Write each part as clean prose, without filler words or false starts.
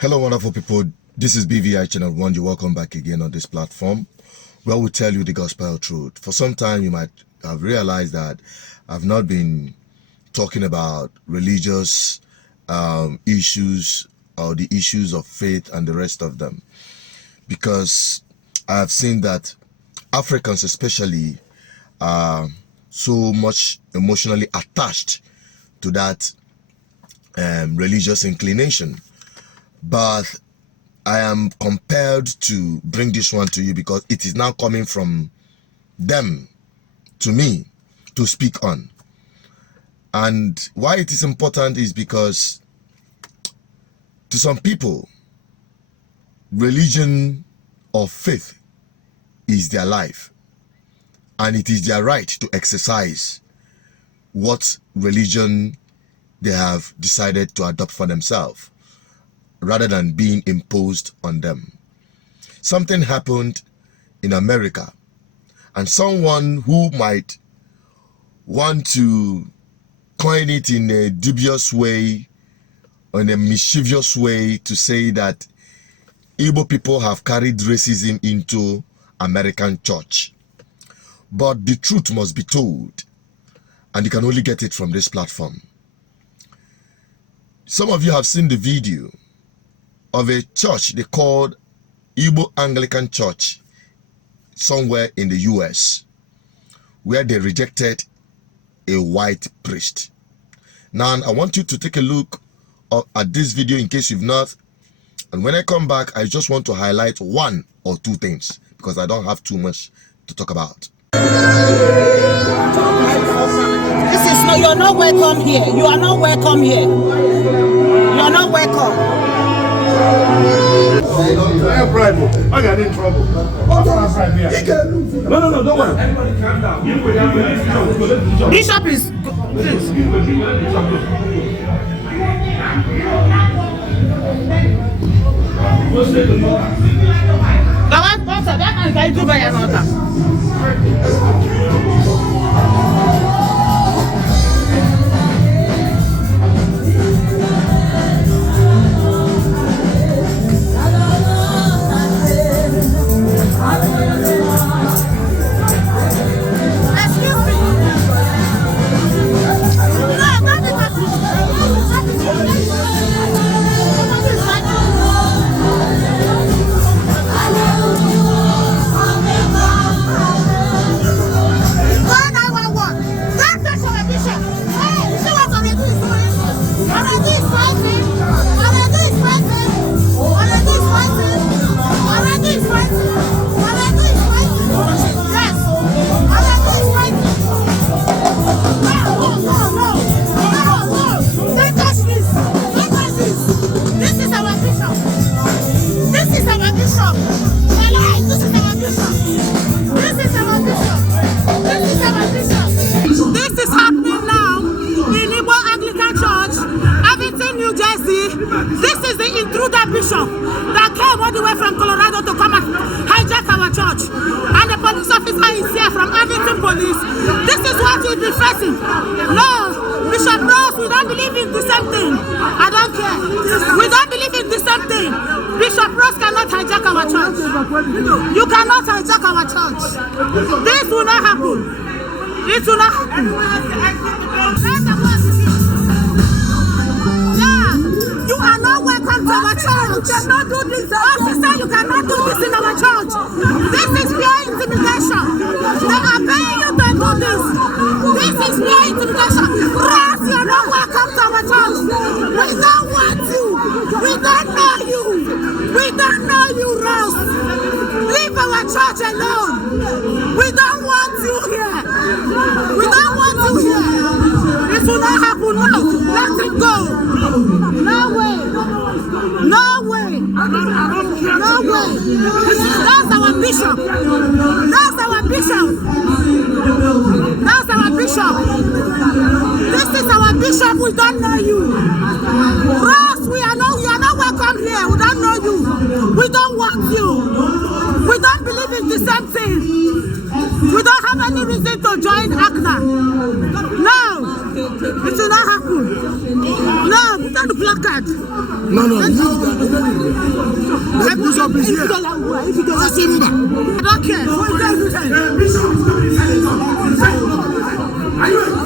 Hello, wonderful people. This is BVI Channel 1. You're welcome back again on this platform where we tell you the gospel truth. For some time, you might have realized that I've not been talking about religious issues or the issues of faith and the rest of them, because I have seen that Africans especially are so much emotionally attached to that religious inclination. But I am compelled to bring this one to you because it is now coming from them to me to speak on. And why it is important is because to some people, religion or faith is their life, and it is their right to exercise what religion they have decided to adopt for themselves, rather than being imposed on them. Something happened in America, and someone who might want to coin it in a dubious way, or in a mischievous way, to say that Igbo people have carried racism into American church. But the truth must be told, and you can only get it from this platform. Some of you have seen the video of a church they called Igbo Anglican Church somewhere in the US, where they rejected a white priest. Now I want you to take a look at this video in case you've not, and when I come back I just want to highlight one or two things because I don't have too much to talk about. This is no, you're not welcome here. You are not welcome here. You are not welcome. I got in trouble. No, don't worry. Bishop is. Bishop that came all the way from Colorado to come and hijack our church, and the police officer is here from Anglican police. This is what we'll be facing. No, Bishop Rose, we don't believe in the same thing. I don't care. We don't believe in the same thing. Bishop Rose cannot hijack our church. You cannot hijack our church. This will not happen. It will not happen. You are not welcome to our church. You cannot do this. Sister, you cannot do this in our church. This is pure intimidation. They are paying you to do this. This is pure intimidation. Ross, you are not welcome to our church. We don't want you. We don't know you. We don't know you, Ross. Leave our church alone. We don't want you here. We don't want you here. This will not happen now. Let it go. No way. No way. No way. That's our bishop. That's our bishop. That's our bishop. This is our bishop. We don't know you. Ross, you are not welcome here. We don't know you. We don't want you. We don't believe in the same thing. We don't have any reason to join ACNA. No, it will not happen. No. That placard. No, no, leave that. The bishop is here. I don't care.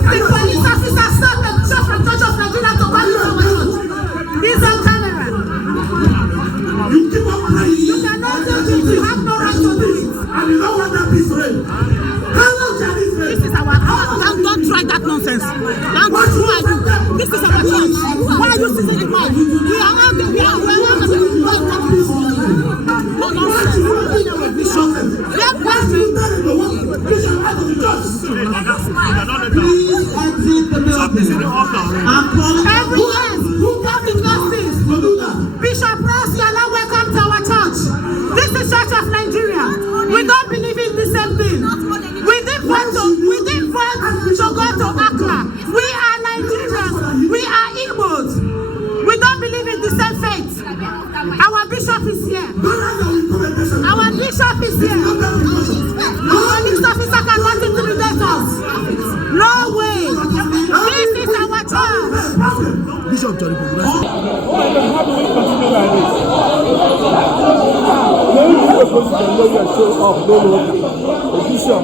The police officer stopped the bishop from Church of Nigeria to come to our church. He's on camera. You cannot do this. You have no right to do it. And you don't want that peace reign. How long can this reign? This is our house. Don't try that nonsense. Don't try you. This is our church. Why are you sitting in the mic? We are out there. We are out there. No nonsense. Bishop. That person. Everywhere. Come to justice. Bishop Ross, you are now welcome to our church. This is Church of Nigeria. We don't believe in the same thing. We didn't want to go to Accra. We are Nigerians. We are Igbos. We don't believe in the same faith. Our bishop is here. Our bishop is here. The police officer cannot intimidate us. No way. This is our church. Bishop Johnny How do we continue like this? Maybe the police can know you are so off. No, no. The bishop.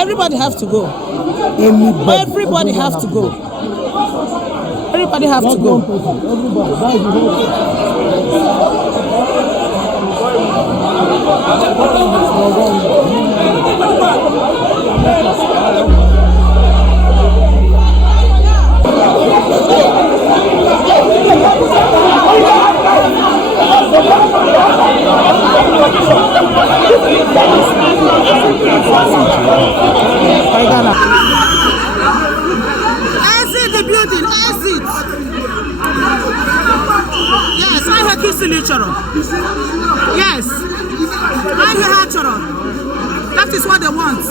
Everybody have to go. Everybody have to go. Everybody have to go. Everybody have to go. Exit the building, exit. Yes, I have kissing each other. Yes, I have each other. That is what they want.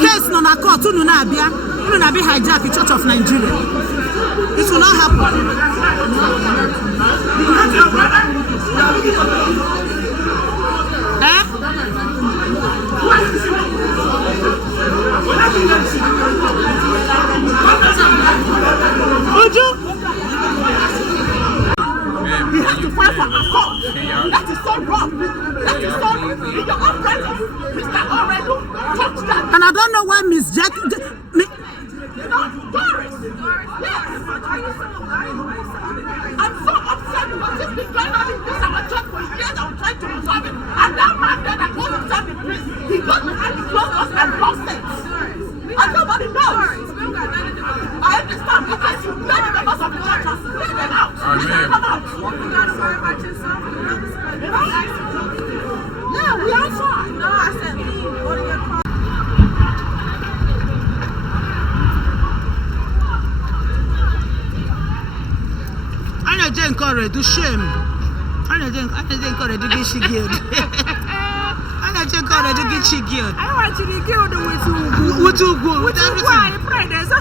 Case no na court, no na abia, no na be hijack the Church of Nigeria. It will not happen. Eh? Would you? You have to fight for assault. That is so wrong. That is so wrong. Your own brother, Mr. Oredu, touched that. And I don't know why Miss Jack. Doris. Yes. I'm so upset because it's been going on in this our church for years. I'm trying to resolve it. And that man there that calls himself a priest, he got behind the closed doors and lost it. And nobody knows. I understand because you let the members of the church and split them out. You can't come out. Yeah, we are fine. No, I said leave. Go to your car. Anya Jane Corey, do shame. Anya Jane Corey, do get she guilt. Anya Jane Corey, do get she guilt. I want you to kill the with you. With everything. Friday, so I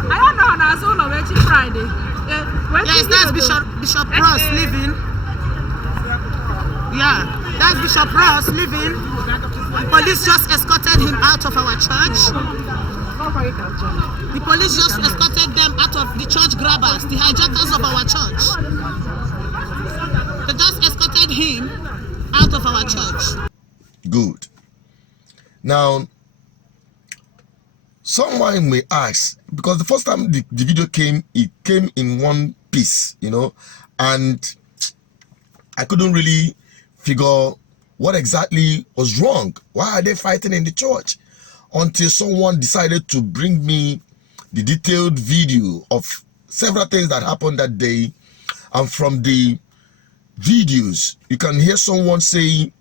don't know how so long it's Friday. Yes, that's Bishop Ross living. Yeah, that's Bishop Ross living. The police just escorted him out of our church. The police just escorted them out of the church grabbers, the hijackers of our church. They just escorted him out of our church. Good. Now, someone may ask, because the first time the video came, it came in one piece, you know, and I couldn't really figure what exactly was wrong. Why are they fighting in the church? Until someone decided to bring me the detailed video of several things that happened that day. And from the videos, you can hear someone saying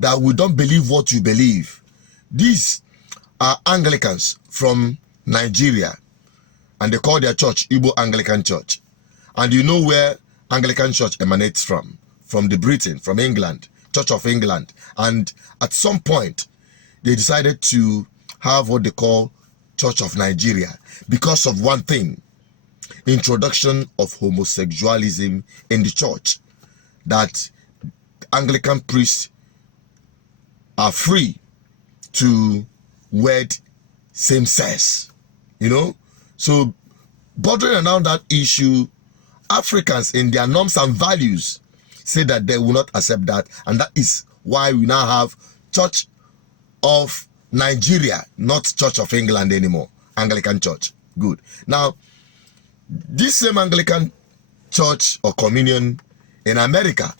that we don't believe what you believe. These are Anglicans from Nigeria, and they call their church Igbo Anglican Church. And you know where Anglican Church emanates from the Britain, from England, Church of England. And at some point, they decided to have what they call Church of Nigeria because of one thing: introduction of homosexualism in the church, that Anglican priests are free to wed same sex, you know. So bordering around that issue, Africans in their norms and values say that they will not accept that, and that is why we now have Church of Nigeria, not Church of England anymore, Anglican Church. Good. Now, this same Anglican Church or communion in America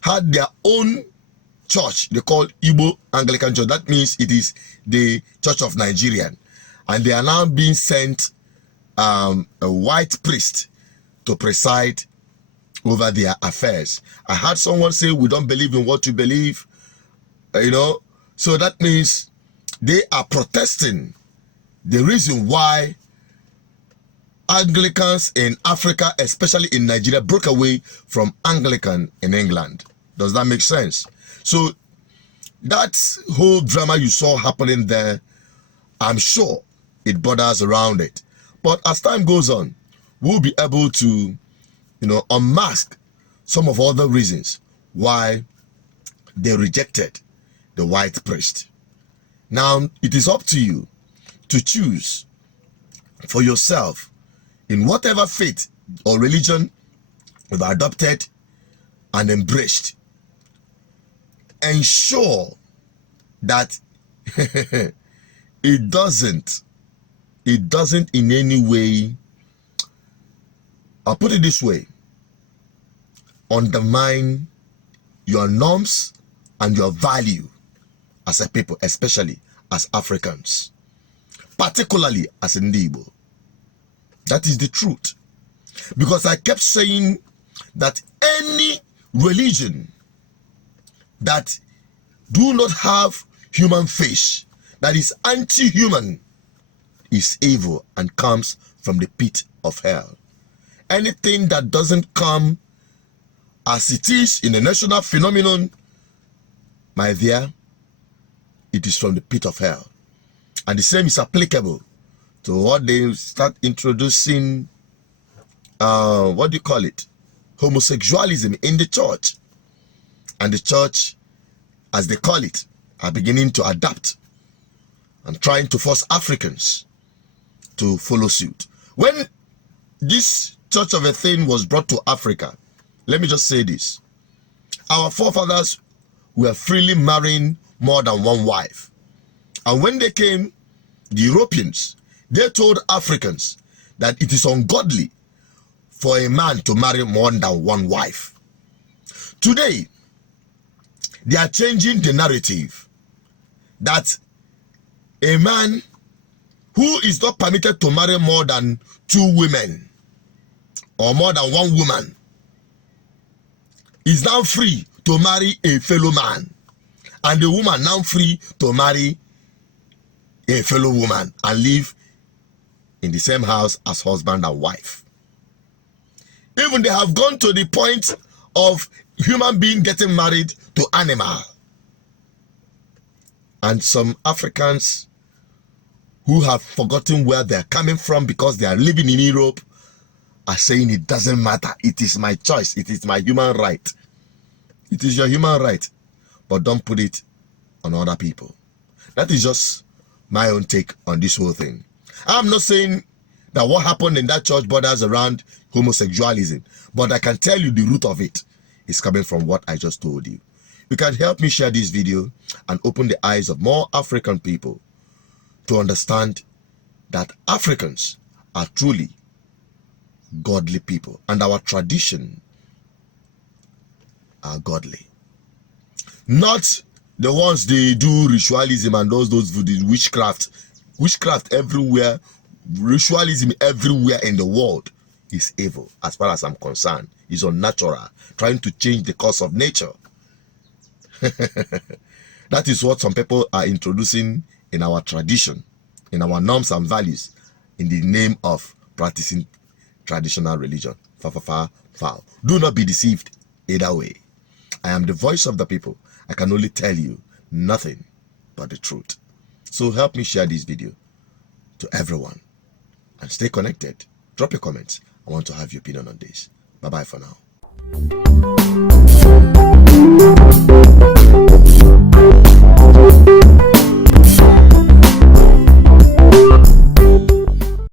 had their own church they call Igbo Anglican Church. That means it is the Church of Nigerian, and they are now being sent a white priest to preside over their affairs. I heard someone say, we don't believe in what you believe, you know. So that means they are protesting the reason why Anglicans in Africa, especially in Nigeria, broke away from Anglican in England. Does that make sense? So that whole drama you saw happening there, I'm sure it borders around it. But as time goes on, we'll be able to, you know, unmask some of other reasons why they rejected the white priest. Now, it is up to you to choose for yourself in whatever faith or religion you've adopted and embraced. Ensure that it doesn't in any way, I'll put it this way, undermine your norms and your value as a people, especially as Africans, particularly as Igbo. That is the truth. Because I kept saying that any religion that do not have human face, that is anti-human, is evil and comes from the pit of hell. Anything that doesn't come as it is in a national phenomenon, my dear, it is from the pit of hell. And the same is applicable to what they start introducing, what do you call it? Homosexualism in the church. And the church, as they call it, are beginning to adapt and trying to force Africans to follow suit. When this church of a thing was brought to Africa, let me just say this. Our forefathers were freely marrying more than one wife. And when they came, the Europeans, they told Africans that it is ungodly for a man to marry more than one wife. Today, they are changing the narrative that a man who is not permitted to marry more than 2 women or more than 1 woman is now free to marry a fellow man, and the woman now free to marry a fellow woman and live in the same house as husband and wife. Even they have gone to the point of human being getting married to animal. And some Africans who have forgotten where they're coming from because they are living in Europe are saying it doesn't matter. It is my choice. It is my human right. It is your human right. But don't put it on other people. That is just my own take on this whole thing. I'm not saying that what happened in that church borders around homosexualism, but I can tell you the root of it is coming from what I just told you. You can help me share this video and open the eyes of more African people to understand that Africans are truly godly people and our tradition are godly. Not the ones they do ritualism and those witchcraft. Witchcraft everywhere, ritualism everywhere in the world is evil as far as I'm concerned. It's unnatural, trying to change the course of nature. That is what some people are introducing in our tradition, in our norms and values, in the name of practicing traditional religion. Foul. Do not be deceived either way. I am the voice of the people. I can only tell you nothing but the truth. So help me share this video to everyone and stay connected. Drop your comments. I want to have your opinion on this. Bye-bye for now.